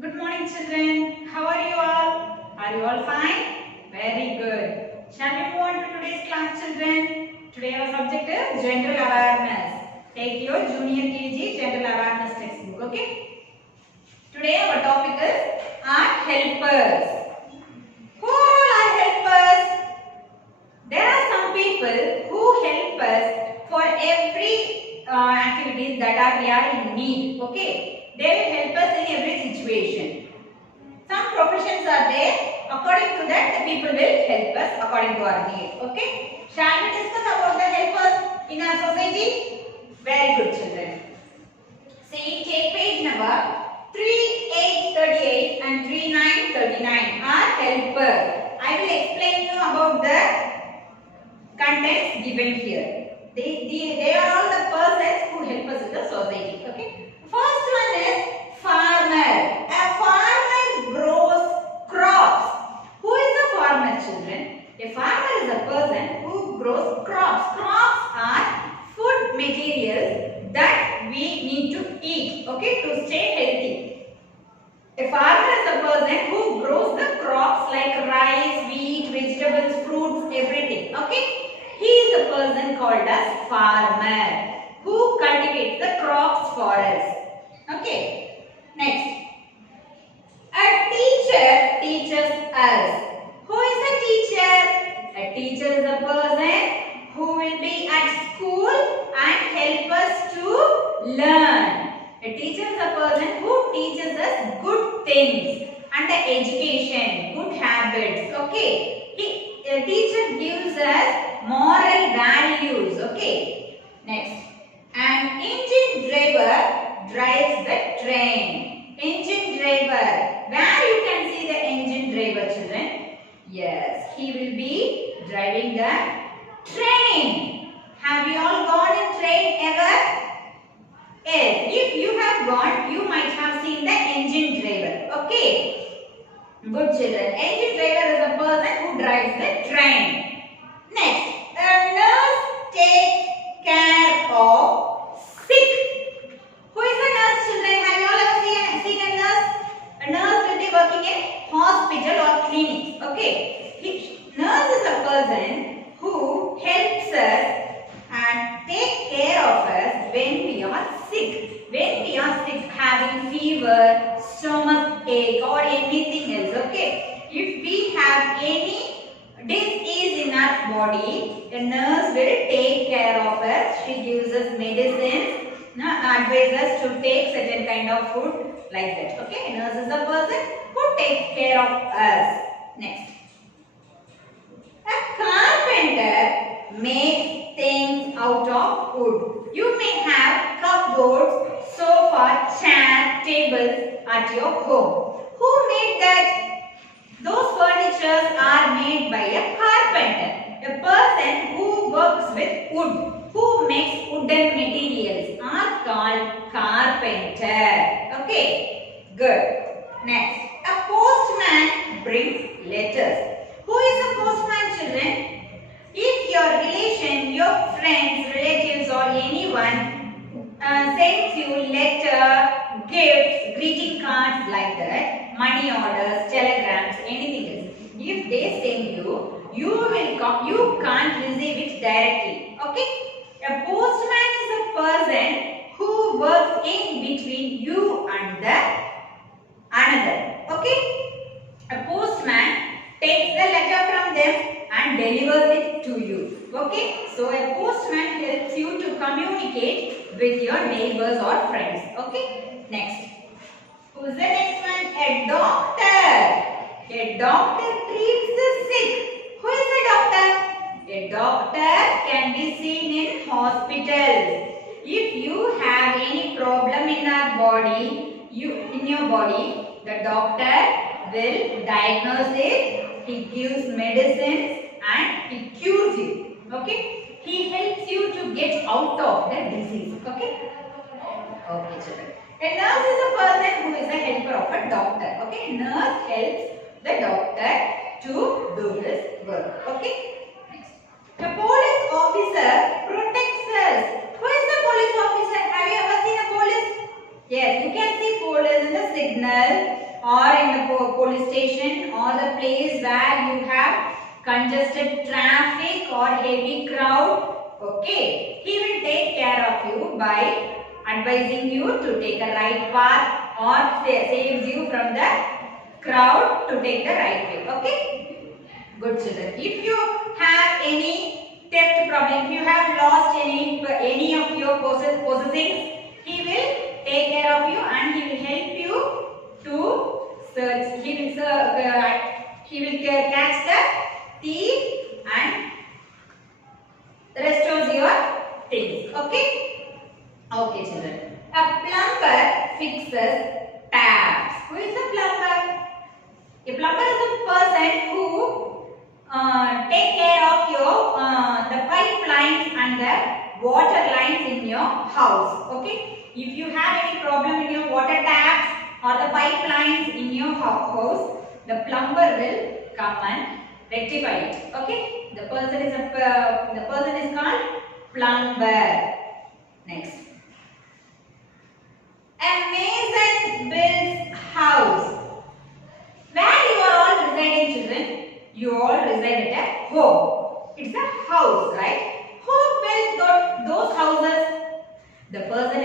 Good morning, children. How are you all? Are you all fine? Very good. Shall we move on to today's class, children? Today our subject is general awareness. Take your junior KG general awareness textbook. Okay. Today our topic is are helpers. Who all are helpers? There are some people who help us for every activities that we are in need. Okay. They will help us in every situation. Some professions are there. According to that, the people will help us according to our need. Okay. Shall we discuss about the helpers in our society? Very good, children. See, take page number 3838 and 3939 are helpers. I will explain you about the contents given here. They are all the persons who help us in the society. Okay. First one is farmer. A farmer grows crops. Who is a farmer, children? A farmer is a person who grows crops. Crops are food materials that we need to eat. Okay, to stay healthy. A farmer is a person who grows the crops like rice, wheat, vegetables, fruits, everything. Okay. He is a person called as farmer who cultivates the crops for us. Okay. Next. A teacher teaches us. Who is a teacher? A teacher is a person who will be at school and help us to learn. A teacher is a person who teaches us good things and the education, good habits. Okay. A teacher gives us moral values. Okay. Next. An engine driver drives the train. Engine driver. Where you can see the engine driver, children? Yes. He will be driving the train. Have you all gone in train ever? Yes. If you have gone, you might have seen the engine driver. Okay. Good, children. Engine driver is a person who drives the train. Next, a nurse takes care of sick. Who is a nurse, children? Have you all ever seen a nurse? A nurse will be working in hospital or clinic. Okay. Nurse is a person who helps us and take care of us when we are sick. When we are sick, having fever, stomach ache or anything else. Okay. If we have any disease in our body, a nurse will take care of us. She gives us medicines, advises us to take certain kind of food like that. Okay. A nurse is a person who takes care of us. Next. A carpenter makes things out of wood. You may have cupboards, sofa, chair, tables at your home. Who made that? Those furnitures are made by a carpenter. A person who works with wood, who makes wooden materials are called carpenter. Okay, good. Next, a postman brings letters. Who is a postman, children? If your relation, your friends, relatives or anyone sends you letter, gifts, greeting cards like that, money orders, telegrams, anything else. If they send you, you can't receive it directly. Okay? A postman is a person who works in between you and the another. Okay? A postman takes the letter from them and delivers it to you. Okay? So a postman helps you to communicate with your neighbors or friends. Okay? Next. Who's the next one? A doctor. A doctor treats the sick. Who is a doctor? A doctor can be seen in hospitals. If you have any problem in our body, in your body, the doctor will diagnose it. He gives medicines and he cures you. Okay? He helps you to get out of the disease. Okay? Okay, children. A nurse is a person who is a helper of a doctor. Okay? Nurse helps the doctor to do his work. Okay? Next. The police officer protects us. Who is the police officer? Have you ever seen a police? Yes, you can see police in the signal. congested traffic or heavy crowd. Okay, he will take care of you by advising you to take a right path or saves you from the crowd to take the right way. Okay, good children. If you have any theft problem, if you have lost any of your possessions, he will take care of you and he will help you to search. He will catch the thief and restores your things. Okay? Okay, children. A plumber fixes taps. Who is a plumber? A plumber is a person who take care of your the pipelines and the water lines in your house. Okay? If you have any problem in your water taps or the pipelines in your house, the plumber will come and rectify it. Okay? The person is called plumber. Next. A mason builds house. Where you are all residing, children? You all reside at a home. It's a house, right? Who built those houses? The person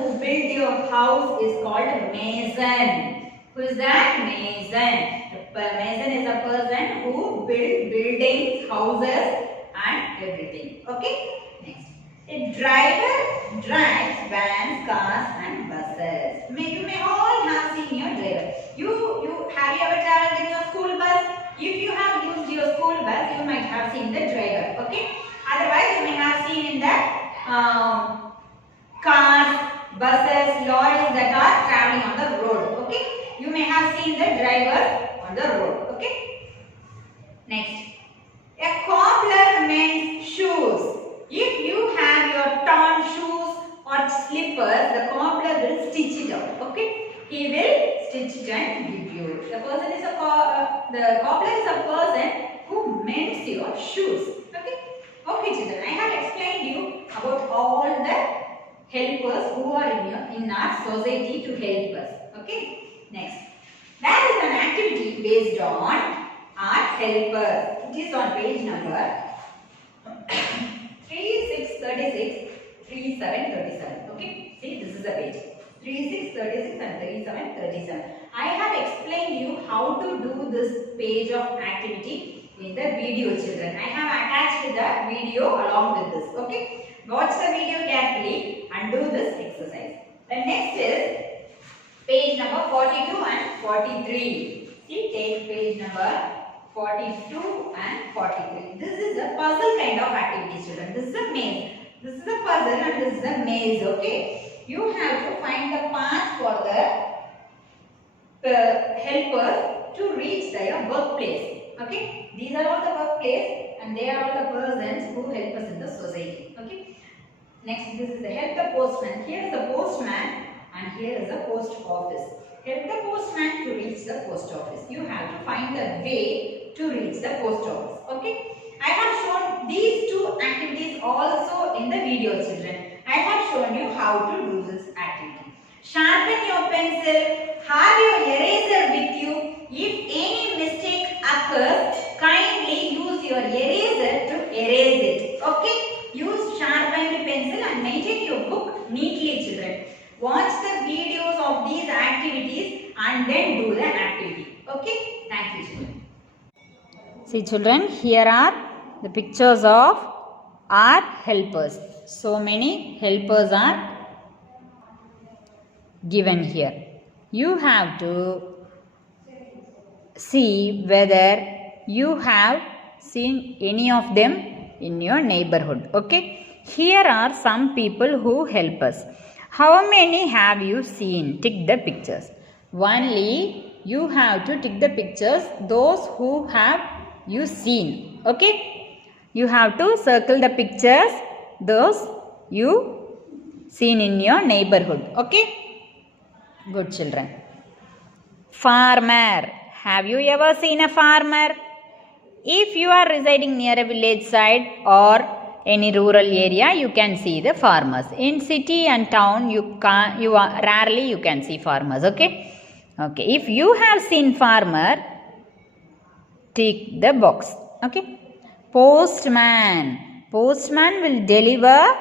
who built your house is called mason. Who is that? Mason. The mason is a person who built buildings, houses and everything. Okay? Next. A driver drives vans, cars and buses. You may all have seen your driver. Have you ever traveled in your school bus? If you have used your school bus, you might have seen the driver. Okay? Otherwise, you may have seen in the cars, buses, lorries that are traveling on the road. Okay? You may have seen the driver on the road. Okay? Next. A cobbler mends shoes. If you have your torn shoes or slippers, the cobbler will stitch it out. Okay? He will stitch it and give you. The cobbler is a person who mends your shoes. Okay? Okay, children. I have explained you about all the helpers who are in our society to help us. Okay? Next. There is an activity based on art helpers. It is on page number 3636, 3737. Okay? See, this is the page. 3636 and 3737. I have explained you how to do this page of activity in the video, children. I have attached the video along with this. Okay? Watch the video carefully and do this exercise. The next is page number 42 and 43. See, take page number 42 and 43. This is a puzzle kind of activity, children. This is a maze. This is a puzzle and this is a maze. Okay? You have to find the path for the helper to reach their workplace. Okay? These are all the workplace and they are all the persons who help us in the society. Okay? Next, this is the help the postman. Here is the postman and here is the post office. Help the postman to reach the post office. You have to find the way to reach the post office. Okay? I have shown these two activities also in the video, children. I have shown you how to do this activity. Sharpen your pencil. Have your eraser with you. If any mistake occurs, kindly use your eraser to erase it. Okay? Use sharpened pencil and maintain your book neatly, children. Watch the videos of these activities and then do the activity. Okay? Thank you, children. See, children, here are the pictures of art helpers. So many helpers are given here. You have to see whether you have seen any of them in your neighborhood. Okay? Here are some people who help us. How many have you seen? Tick the pictures. Only you have to tick the pictures those who have you seen. Okay? You have to circle the pictures those you seen in your neighborhood. Okay? Good children. Farmer. Have you ever seen a farmer? If you are residing near a village side or any rural area, you can see the farmers. In city and town, rarely you can see farmers. Okay? Okay. If you have seen farmer, Tick the box. Okay. Postman. Postman will deliver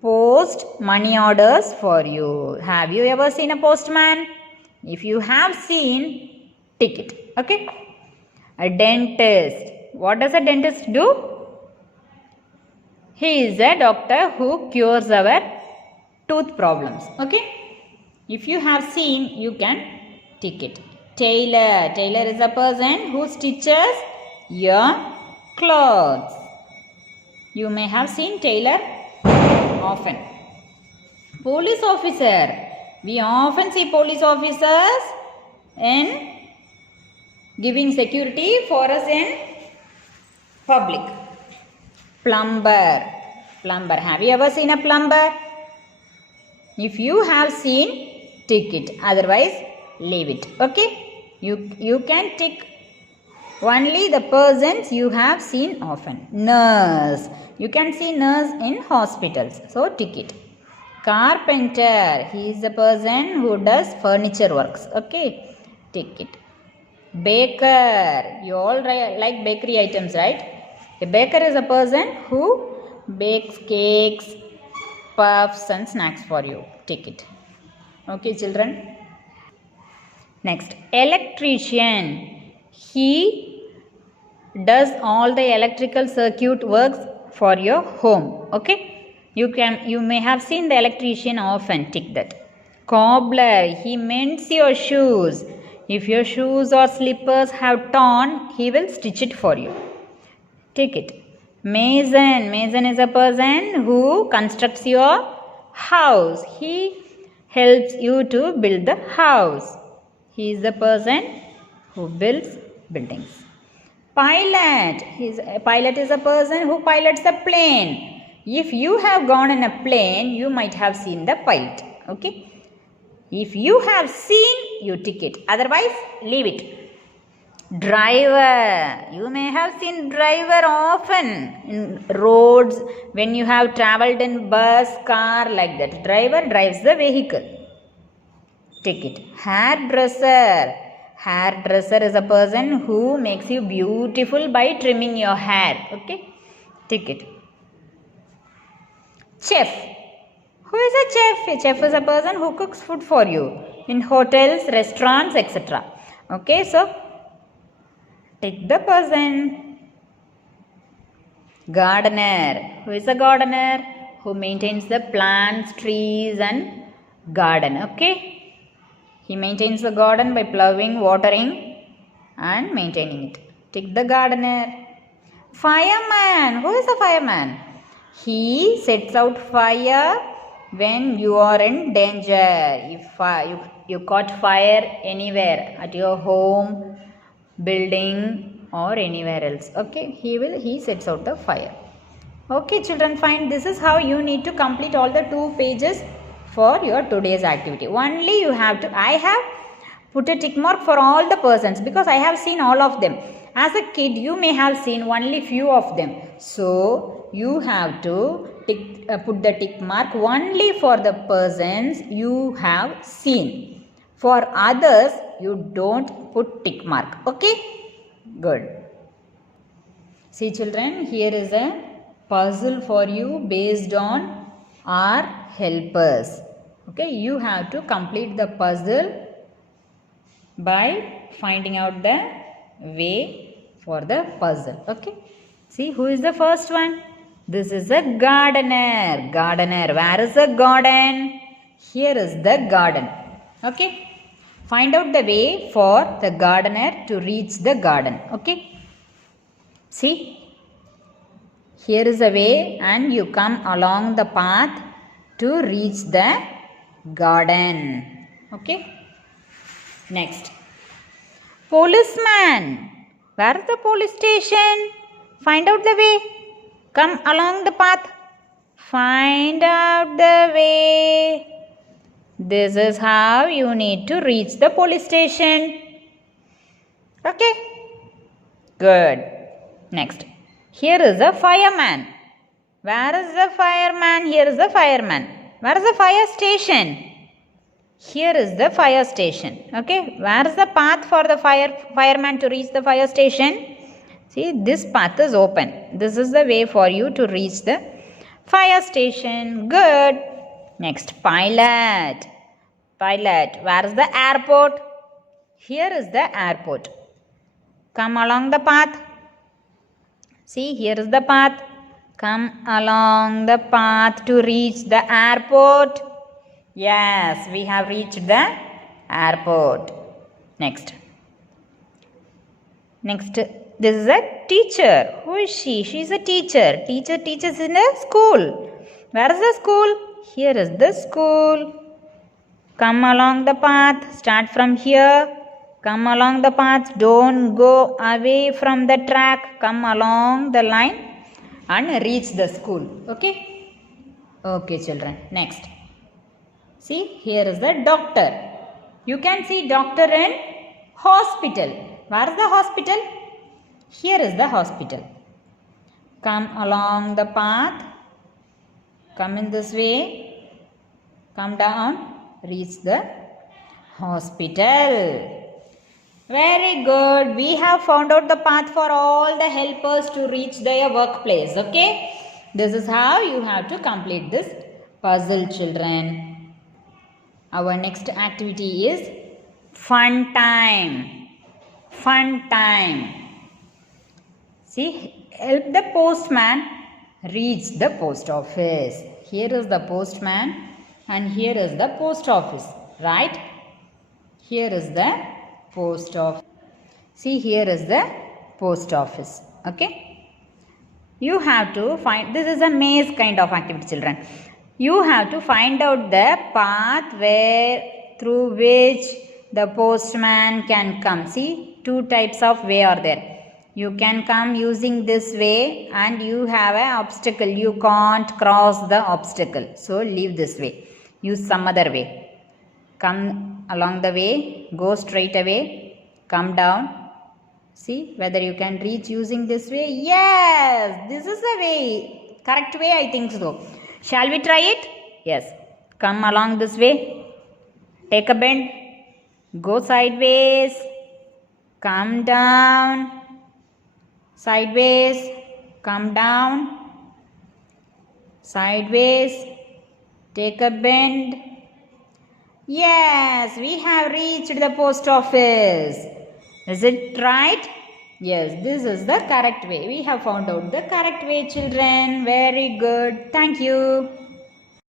post money orders for you. Have you ever seen a postman? If you have seen, tick it. Okay. A dentist. What does a dentist do? He is a doctor who cures our tooth problems. Okay. If you have seen, you can tick it. Tailor. Tailor is a person who stitches your clothes. You may have seen tailor often. Police officer. We often see police officers in giving security for us in public. Plumber. Plumber. Have you ever seen a plumber? If you have seen, tick it. Otherwise, leave it. Okay? You can tick only the persons you have seen often. Nurse. You can see nurse in hospitals. So, tick it. Carpenter. He is the person who does furniture works. Okay? Tick it. Baker. You all like bakery items, right? A baker is a person who bakes cakes, puffs and snacks for you. Tick it. Okay, children. Next, electrician. He does all the electrical circuit works for your home. Okay. You may have seen the electrician often. Tick that. Cobbler. He mends your shoes. If your shoes or slippers have torn, he will stitch it for you. Tick it. Mason. Mason is a person who constructs your house. He helps you to build the house. He is the person who builds buildings. Pilot. Pilot is a person who pilots a plane. If you have gone in a plane, you might have seen the pilot. Okay. If you have seen, you tick it. Otherwise, leave it. Driver. You may have seen driver often in roads when you have traveled in bus, car, like that. Driver drives the vehicle. Tick it. Hairdresser. Hairdresser is a person who makes you beautiful by trimming your hair. Okay. Tick it. Chef. Who is a chef? A chef is a person who cooks food for you in hotels, restaurants, etc. Okay. So, tick the person. Gardener. Who is a gardener? Who maintains the plants, trees and garden. Okay. He maintains the garden by plowing, watering and maintaining it. Tick the gardener. Fireman. Who is a fireman? He sets out fire when you are in danger. If you caught fire anywhere, at your home, building or anywhere else. Okay, he sets out the fire. Okay, children, fine. This is how you need to complete all the 2 pages for your today's activity. Only you have to, I have put a tick mark for all the persons because I have seen all of them. As a kid, you may have seen only few of them. So, you have to put the tick mark only for the persons you have seen. For others, you don't put tick mark. Okay? Good. See, children, here is a puzzle for you based on our helpers. Okay, you have to complete the puzzle by finding out the way for the puzzle. Okay, see who is the first one? This is a gardener. Gardener. Where is the garden? Here is the garden. Okay, find out the way for the gardener to reach the garden. Okay, see, here is a way and you come along the path to reach the garden. Okay. Next. Policeman. Where is the police station? Find out the way. Come along the path. Find out the way. This is how you need to reach the police station. Okay. Good. Next. Here is a fireman. Where is the fireman? Here is the fireman. Where is the fire station? Here is the fire station. Okay, where is the path for the fireman to reach the fire station? See, this path is open. This is the way for you to reach the fire station. Good. Next, pilot. Pilot, where is the airport? Here is the airport. Come along the path. See, here is the path. Come along the path to reach the airport. Yes, we have reached the airport. Next. Next, this is a teacher. Who is she? She is a teacher. Teacher teaches in a school. Where is the school? Here is the school. Come along the path. Start from here. Come along the path. Don't go away from the track. Come along the line and reach the school. Okay? Okay, children. Next. See, here is the doctor. You can see doctor in hospital. Where is the hospital? Here is the hospital. Come along the path. Come in this way. Come down. Reach the hospital. Very good. We have found out the path for all the helpers to reach their workplace. Okay. This is how you have to complete this puzzle, children. Our next activity is fun time. Fun time. See, help the postman reach the post office. Here is the postman and here is the post office, right? Here is the post office. See, here is the post office. Okay. You have to find, this is a maze kind of activity, children. You have to find out the path through which the postman can come. See, two types of way are there. You can come using this way and you have an obstacle. You can't cross the obstacle. So, leave this way. Use some other way. Come along the way. Go straight away. Come down. See whether you can reach using this way. Yes, this is the way. Correct way, I think so. Shall we try it? Yes. Come along this way. Take a bend. Go sideways. Come down. Sideways. Come down. Sideways. Take a bend. Yes, we have reached the post office. Is it right? Yes, this is the correct way. We have found out the correct way, children. Very good. Thank you.